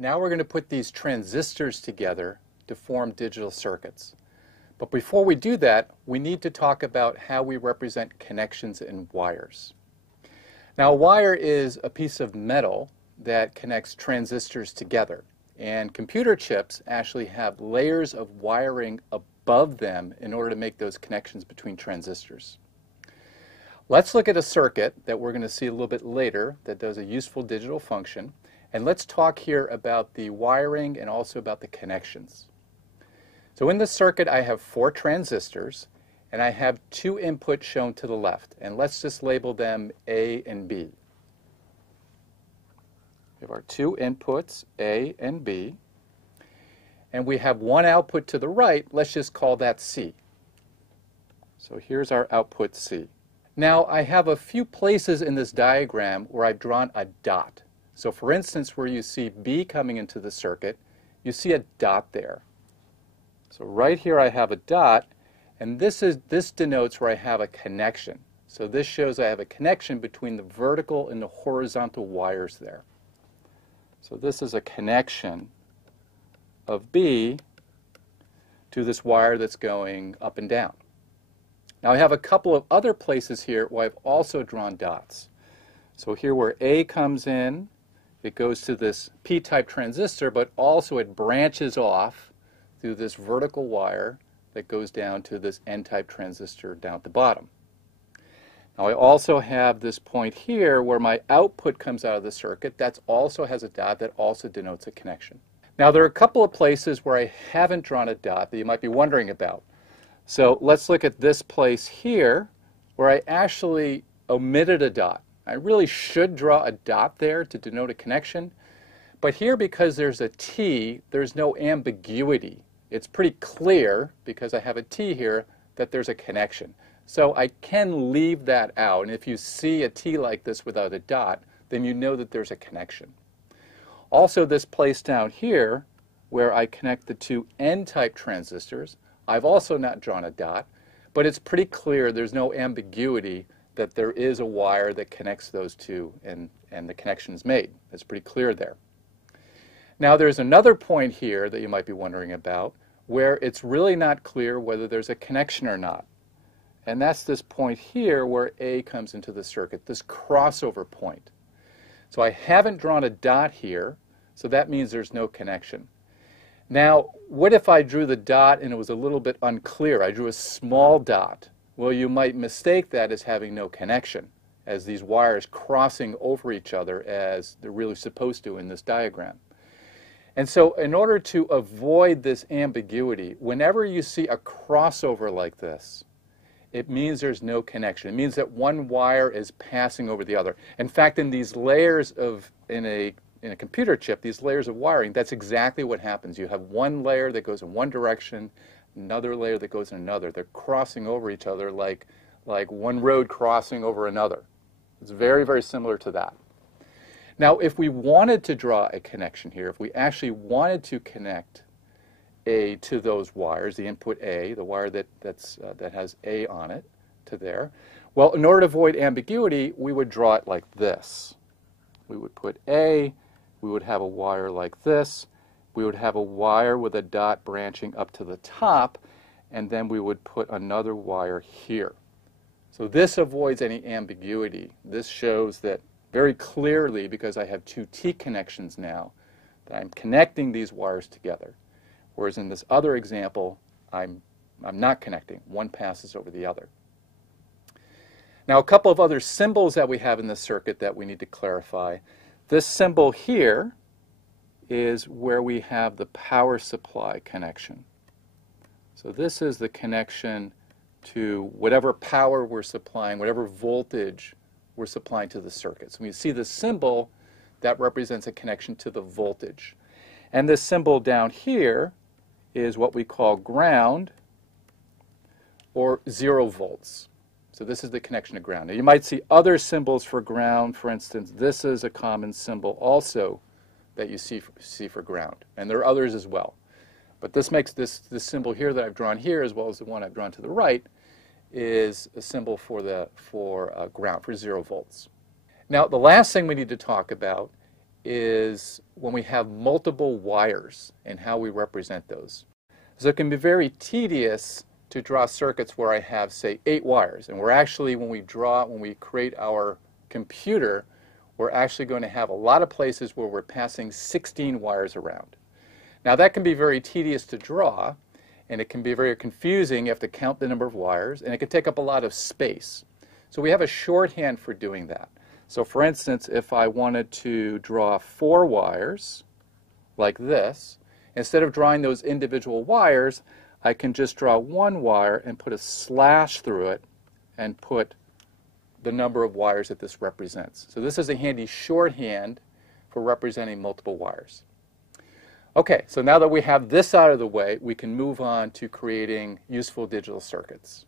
Now we're going to put these transistors together to form digital circuits. But before we do that, we need to talk about how we represent connections in wires. Now, a wire is a piece of metal that connects transistors together. And computer chips actually have layers of wiring above them in order to make those connections between transistors. Let's look at a circuit that we're going to see a little bit later that does a useful digital function. And let's talk here about the wiring and also about the connections. So in this circuit I have 4 transistors and I have 2 inputs shown to the left. And let's just label them A and B. We have our 2 inputs, A and B. And we have 1 output to the right. Let's just call that C. So here's our output C. Now I have a few places in this diagram where I've drawn a dot. So for instance, where you see B coming into the circuit, you see a dot there. So right here I have a dot, and this denotes where I have a connection. So this shows I have a connection between the vertical and the horizontal wires there. So this is a connection of B to this wire that's going up and down. Now I have a couple of other places here where I've also drawn dots. So here where A comes in, it goes to this P-type transistor, but also it branches off through this vertical wire that goes down to this N-type transistor down at the bottom. Now I also have this point here where my output comes out of the circuit. That also has a dot that also denotes a connection. Now there are a couple of places where I haven't drawn a dot that you might be wondering about. So let's look at this place here where I actually omitted a dot. I really should draw a dot there to denote a connection. But here, because there's a T, there's no ambiguity. It's pretty clear, because I have a T here, that there's a connection. So I can leave that out. And if you see a T like this without a dot, then you know that there's a connection. Also, this place down here, where I connect the 2 N-type transistors, I've also not drawn a dot, but it's pretty clear there's no ambiguity that there is a wire that connects those two and the connection is made. It's pretty clear there. Now there's another point here that you might be wondering about where it's really not clear whether there's a connection or not. And that's this point here where A comes into the circuit, this crossover point. So I haven't drawn a dot here, so that means there's no connection. Now, what if I drew the dot and it was a little bit unclear? I drew a small dot. Well, you might mistake that as having no connection, as these wires crossing over each other as they're really supposed to in this diagram. And so in order to avoid this ambiguity, whenever you see a crossover like this, it means there's no connection. It means that one wire is passing over the other. In fact, in these layers in a computer chip, these layers of wiring, that's exactly what happens. You have one layer that goes in one direction, another layer that goes in another. They're crossing over each other like one road crossing over another. It's very, very similar to that. Now, if we wanted to draw a connection here, if we actually wanted to connect A to those wires, the input A, the wire that has A on it, to there, well, in order to avoid ambiguity, we would draw it like this. We would put A, we would have a wire like this, we would have a wire with a dot branching up to the top, and then we would put another wire here. So this avoids any ambiguity. This shows that very clearly, because I have 2 T connections now, that I'm connecting these wires together. Whereas in this other example, I'm not connecting. One passes over the other. Now, a couple of other symbols that we have in this circuit that we need to clarify. This symbol here is where we have the power supply connection. So this is the connection to whatever power we're supplying, whatever voltage we're supplying to the circuit. So when you see the symbol, that represents a connection to the voltage. And this symbol down here is what we call ground, or 0 volts. So this is the connection to ground. Now you might see other symbols for ground. For instance, this is a common symbol also that you see for ground. And there are others as well. But this makes this symbol here that I've drawn here, as well as the one I've drawn to the right, is a symbol for ground, for 0 volts. Now the last thing we need to talk about is when we have multiple wires and how we represent those. So it can be very tedious to draw circuits where I have, say, 8 wires. And we're actually, when we create our computer, we're actually going to have a lot of places where we're passing 16 wires around. Now that can be very tedious to draw, and it can be very confusing. You have to count the number of wires, and it can take up a lot of space. So we have a shorthand for doing that. So for instance, if I wanted to draw 4 wires like this, instead of drawing those individual wires, I can just draw 1 wire and put a slash through it and put the number of wires that this represents. So this is a handy shorthand for representing multiple wires. Okay, so now that we have this out of the way, we can move on to creating useful digital circuits.